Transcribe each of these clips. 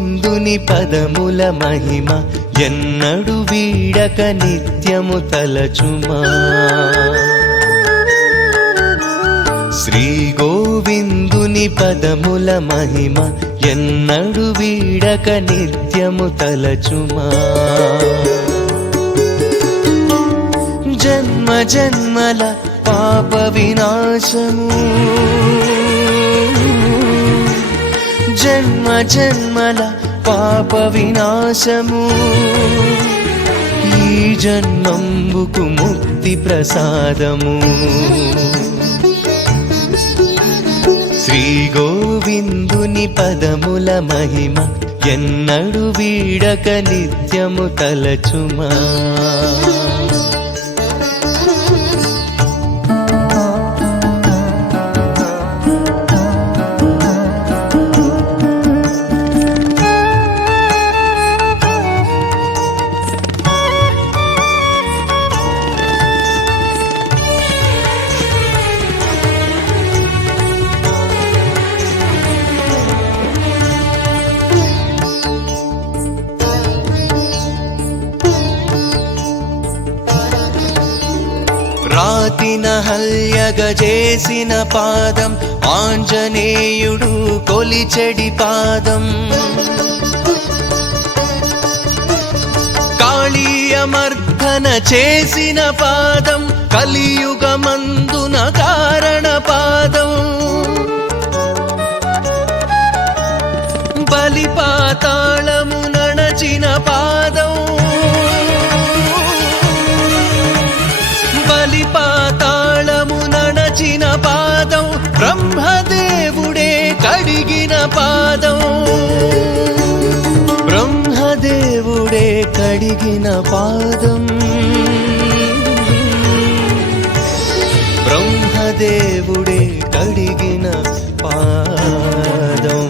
గోవిందుని పదముల మహిమ ఎన్నడు వీడక నిత్యము తలచుమా. శ్రీ గోవిందుని పదముల మహిమ ఎన్నడు వీడక నిత్యము తలచుమా. జన్మ జన్మల పాప వినాశము. జన్మ జన్మల పాప వినాశము. ఈ జన్మంబుకు ముక్తి ప్రసాదము. శ్రీ గోవిందుని పదముల మహిమ ఎన్నడు వీడక నిత్యము తలచుమా. రాతిన హల్యగ చేసిన పాదం ఆంజనేయుడు కొలిచెడి పాదం. కాళీయమర్ధన చేసిన పాదం కలియుగమందున కారణ పాదం. బలిపాతాళము నడచిన పాదం. కడిగిన పాదం. బ్రహ్మదేవుడే కడిగిన పాదం.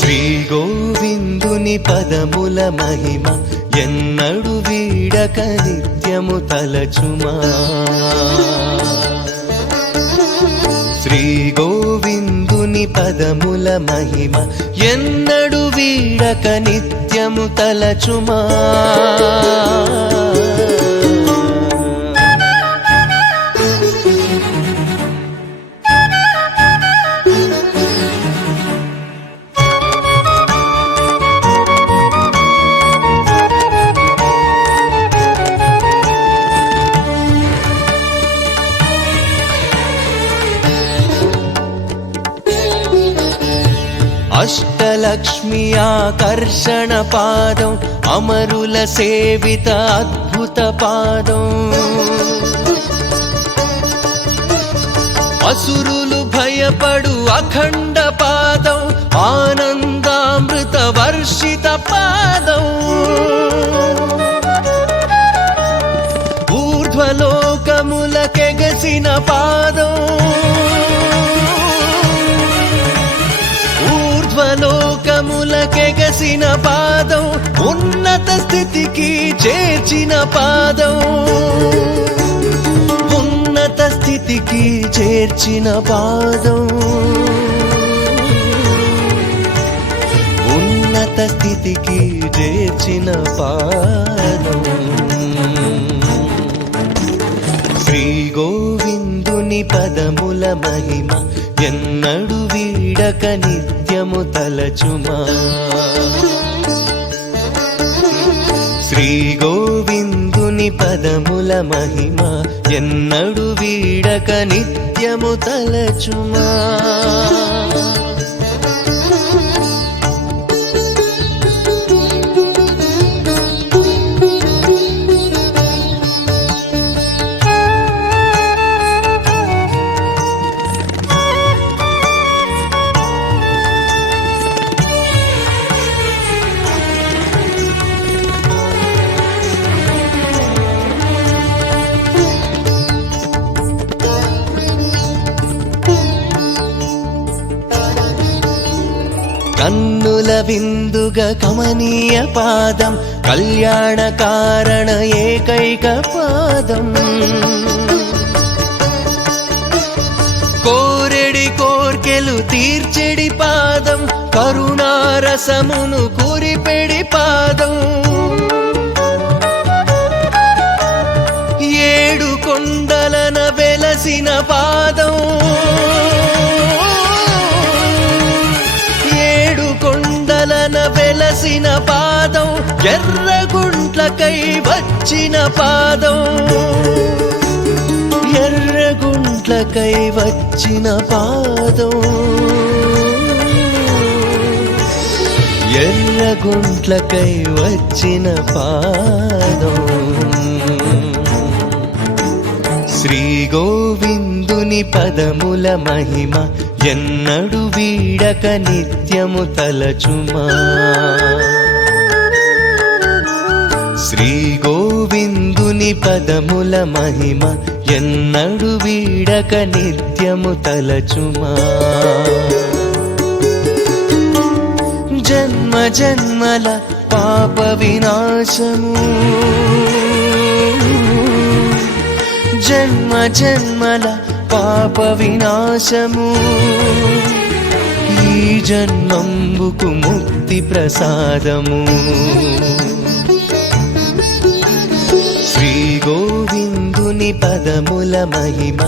శ్రీ గోవిందుని పదముల మహిమ ఎన్నడు వీడక నిత్యము తలచుమా. శ్రీ గోవిందుని పదముల మహిమ ఎన్న వీడక నిత్యము తలచుమా? లక్ష్మి ఆకర్షణ పాదం అమరుల సేవిత అద్భుత పాదం. అసురులు భయపడు అఖండ పాదం ఆనందామృత వర్షిత పాదం. ఊర్ధ్వలోకములకెగసిన పాదం. సర్వలోకములకెగసిన పాదం ఉన్నత స్థితికి చేర్చిన పాదం. ఉన్నత స్థితికి చేర్చిన పాదం. ఉన్నత స్థితికి చేర్చిన పాదం. శ్రీ గోవిందుని పదముల మహిమ ఎన్నడు వీడక నిత్యము తలచుమా. శ్రీ గోవిందుని పదముల మహిమ ఎన్నడు వీడక నిత్యము తలచుమా. కన్నుల విందుగా కమనీయ పాదం కళ్యాణ కారణ ఏకైక పాదం. కోరెడి కోర్కెలు తీర్చెడి పాదం కరుణారసమును కూరిపెడి పాదం. ఏడు కొండలన వెలసిన పాదం వచ్చిన పాదం ఎర్రగుంట్లకై వచ్చిన పాదం. ఎర్రగుంట్లకై వచ్చిన పాదం. ఎర్రగుంట్లకై వచ్చిన పాదం. శ్రీ గోవిందుని పదముల మహిమ ఎన్నడు వీడక నిత్యము తలచుమా. శ్రీ గోవిందుని పదముల మహిమ ఎన్నడు వీడక నిత్యము తలచుమా. జన్మ జన్మల పాప వినాశము. జన్మ జన్మల పాప వినాశము. ఈ జన్మంబుకు ముక్తి ప్రసాదము. శ్రీ గోవిందుని పదముల మహిమ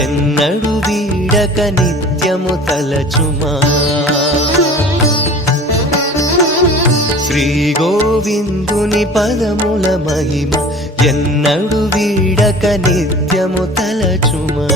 ఎన్నడు వీడక నిత్యము తలచుమా. శ్రీ గోవిందుని పదముల మహిమ ఎన్నడు వీడక నిత్యము తలచుమా?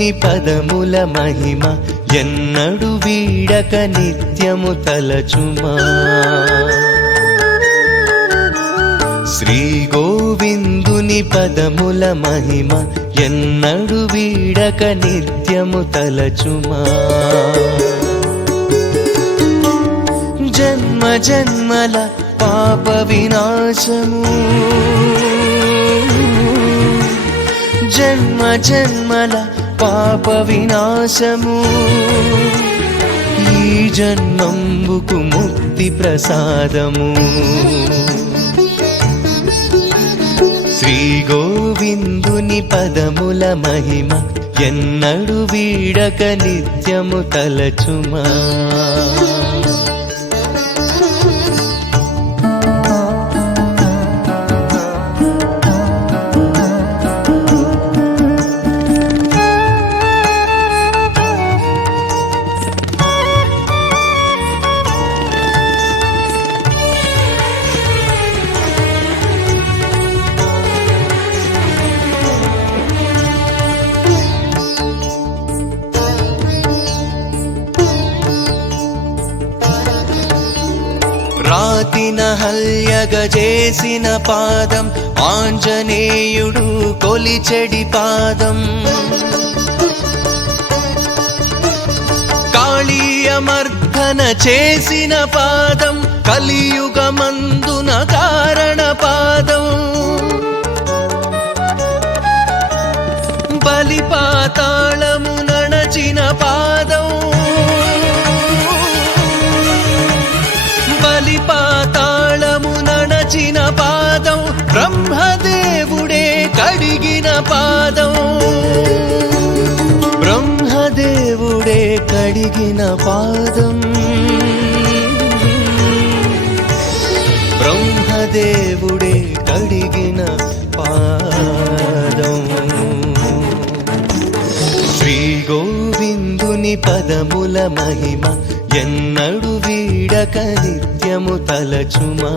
గోవిందుని పదముల మహిమ ఎన్నడు వీడక నిత్యము తలచుమా. శ్రీ గోవిందుని పదముల మహిమ ఎన్నడు వీడక నిత్యము తలచుమా. జన్మ జన్మల పాప వినాశము. జన్మ జన్మల పాప వినాశము ఈ జన్మంబుకు ముక్తి ప్రసాదము. శ్రీ గోవిందుని పదముల మహిమ ఎన్నడు వీడక నిత్యము తలచుమా. రాతిన హల్యగ చేసిన పాదం ఆంజనేయుడు కొలిచెడి పాదం. కాళీయమర్ధన చేసిన పాదం కలియుగమందున కారణ పాదం. బలిపాతాళము నడచిన పాదం పాదం. బ్రహ్మదేవుడే కడిగిన పాదం. బ్రహ్మదేవుడే కడిగిన పాదం. శ్రీ గోవిందుని పదముల మహిమ ఎన్నడు వీడక నిత్యము తలచుమా.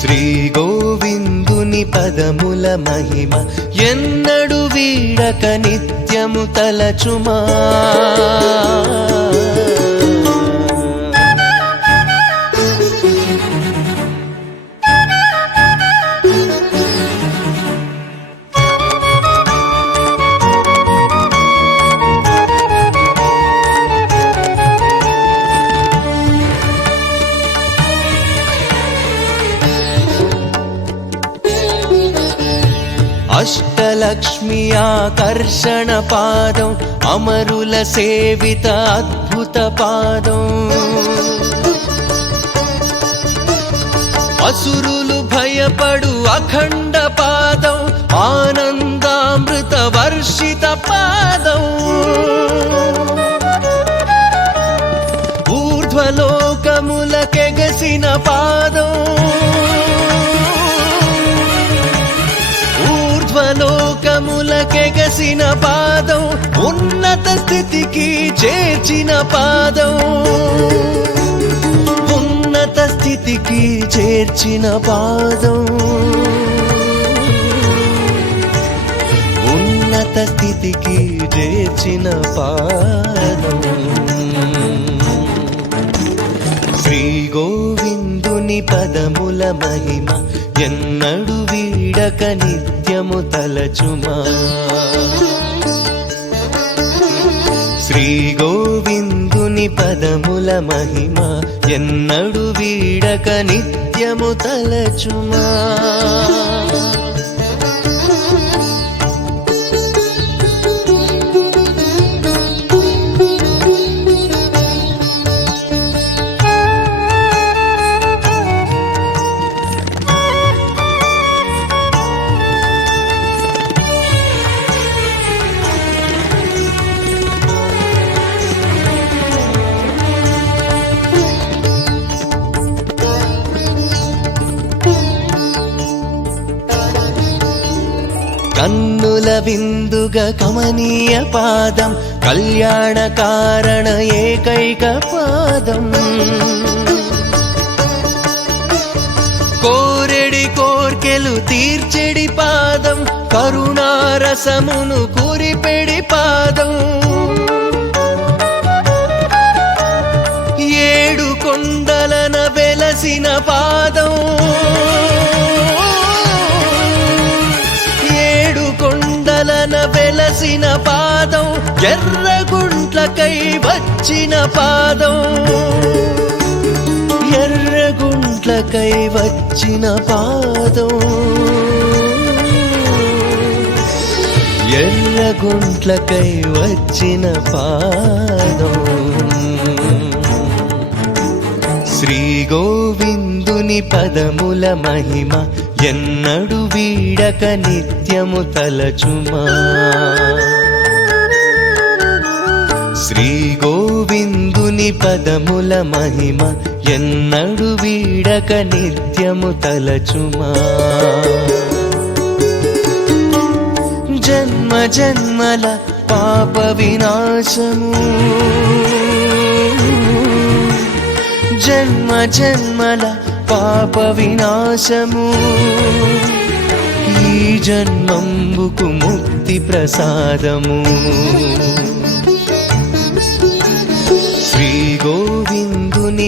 శ్రీ గోవి గోవిందుని పదముల మహిమ ఎన్నడు వీడక నిత్యము తలచుమా. ఆకర్షణ పాదం అమరుల సేవిత అద్భుత పాదం. అసురులు భయపడు అఖండ పాదం ఆనందామృత వర్షిత పాదం. ఊర్ధ్వలోకములకెగసిన పాదం. ఊర్ధ్వలోకములకెగసిన పాదం ఉన్నత స్థితికి చేర్చిన పాదం. ఉన్నత స్థితికి చేర్చిన పాదం. ఉన్నత స్థితికి చేర్చిన పాదం. శ్రీ గోవిందుని పదముల మహిమ ఎన్నడు వీడక నిత్యము తలచుమా. శ్రీ గోవిందుని పదముల మహిమ ఎన్నడు వీడక నిత్యము తలచుమా. బిందుగ విందుగా కమనీయ పాదం కళ్యాణ కారణ ఏకైక పాదం. కోరెడి కోర్కెలు తీర్చెడి పాదం కరుణారసమును కూరిపెడి పాదం. ఏడు కొండలన వెలసిన పాదం ఎర్రగుంట్లకై వచ్చిన పాదం. ఎర్రగుంట్లకై వచ్చిన పాదం. ఎర్రగుంట్లకై వచ్చిన పాదం. శ్రీ గోవిందుని పదముల మహిమ ఎన్నడు వీడక నిత్యము తలచుమా. శ్రీ గోవిందుని పదముల మహిమ ఎన్నడు వీడక నిత్యము తలచుమా. జన్మ జన్మల పాప వినాశము. జన్మ జన్మల పాప వినాశము. ఈ జన్మంబుకు ముక్తి ప్రసాదము.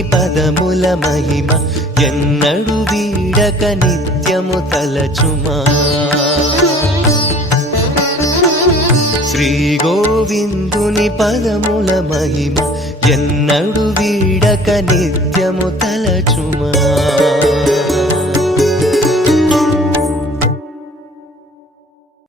పదముల మహిమ ఎన్నడు వీడక నిత్యము తలచుమా. శ్రీ గోవిందుని పదముల మహిమ ఎన్నడు వీడక నిత్యము తలచుమా.